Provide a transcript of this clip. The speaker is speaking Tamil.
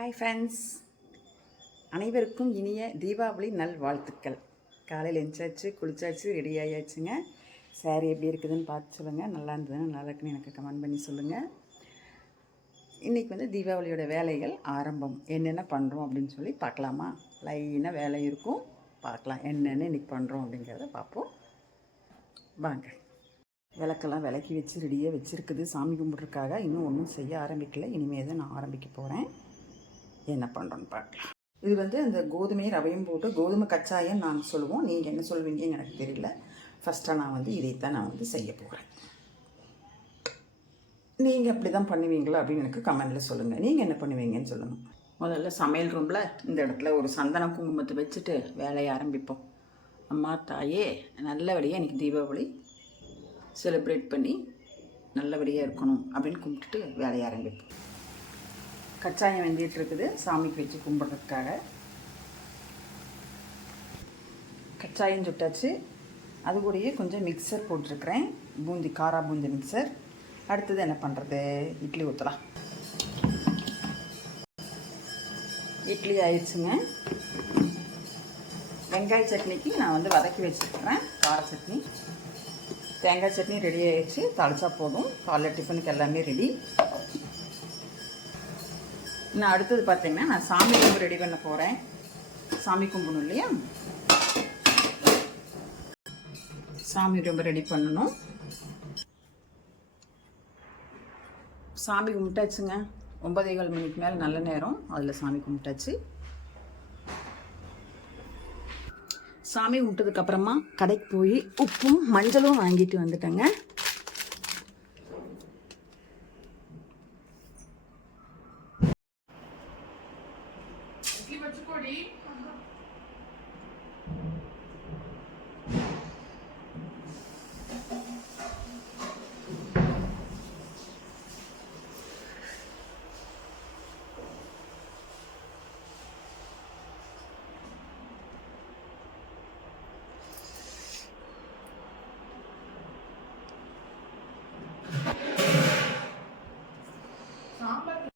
ஹாய் ஃப்ரெண்ட்ஸ், அனைவருக்கும் இனிய தீபாவளி நல்வாழ்த்துக்கள். காலையில் எழுந்தாச்சு, குளிச்சாச்சு, ரெடி ஆயாச்சுங்க. சாரி எப்படி இருக்குதுன்னு பார்த்து சொல்லுங்கள். நல்லா இருந்ததுன்னு நல்லா இருக்குன்னு எனக்கு கமெண்ட் பண்ணி சொல்லுங்கள். இன்றைக்கி தீபாவளியோட வேலைகள் ஆரம்பம். என்னென்ன பண்ணுறோம் அப்படின்னு சொல்லி பார்க்கலாமா? லைனாக வேலை இருக்கும், பார்க்கலாம் என்னென்ன இன்றைக்கி பண்ணுறோம் அப்படிங்கிறத பார்ப்போம் வாங்க. விளக்கெல்லாம் விளக்கி வச்சு ரெடியாக வச்சுருக்குது. சாமி கும்பிட்றதுக்காக இன்னும் ஒன்றும் செய்ய ஆரம்பிக்கலை. இனிமேல் தான் நான் ஆரம்பிக்க போகிறேன். என்ன பண்ணுறோன்னு பார்க்கலாம். இது அந்த கோதுமையும் ரவையும் போட்டு கோதுமை கச்சாயம் நாங்கள் சொல்லுவோம். நீங்கள் என்ன சொல்வீங்கன்னு எனக்கு தெரியல. ஃபஸ்ட்டாக நான் இதைத்தான் நான் செய்ய போகிறேன். நீங்கள் அப்படி தான் பண்ணுவீங்களா அப்படின்னு எனக்கு கமெண்டில் சொல்லுங்கள். நீங்கள் என்ன பண்ணுவீங்கன்னு சொல்லுங்கள். முதல்ல சமையல் ரூமில் இந்த இடத்துல ஒரு சந்தன குங்குமத்தை வச்சுட்டு வேலையை ஆரம்பிப்போம். அம்மா தாயே, நல்லபடியாக இன்றைக்கி தீபாவளி செலிப்ரேட் பண்ணி நல்லபடியாக இருக்கணும் அப்படின்னு கும்பிட்டுட்டு வேலையை ஆரம்பிப்போம். கச்சாயம் வெந்திட்டு இருக்குது சாமிக்கு வச்சு கும்பிட்றதுக்காக. கச்சாயம் சுட்டாச்சு. அது கூடயே கொஞ்சம் மிக்சர் போட்டிருக்கிறேன், பூந்தி, காரா பூந்தி மிக்சர். அடுத்தது என்ன பண்ணுறது? இட்லி ஊற்றலாம். இட்லி ஆயிடுச்சுங்க. வெங்காய சட்னிக்கு நான் வதக்கி வச்சுருக்கிறேன். கார சட்னி, தேங்காய் சட்னி ரெடி ஆயிடுச்சு. தாளிச்சா போதும். காலைல டிஃபனுக்கு எல்லாமே ரெடி. நான் அடுத்தது பார்த்தீங்கன்னா நான் சாமி கும்பு ரெடி பண்ண போகிறேன். சாமி கும்பிடணும் இல்லையா? சாமி ரொம்ப ரெடி பண்ணணும். சாமி கும்பிட்டாச்சுங்க. 9:15 மணிக்கு மேலே நல்ல நேரம். அதில் சாமி கும்பிட்டாச்சு. சாமி கும்பிட்டதுக்கப்புறமா கடைக்கு போய் உப்பும் மஞ்சளும் வாங்கிட்டு வந்துட்டேங்க.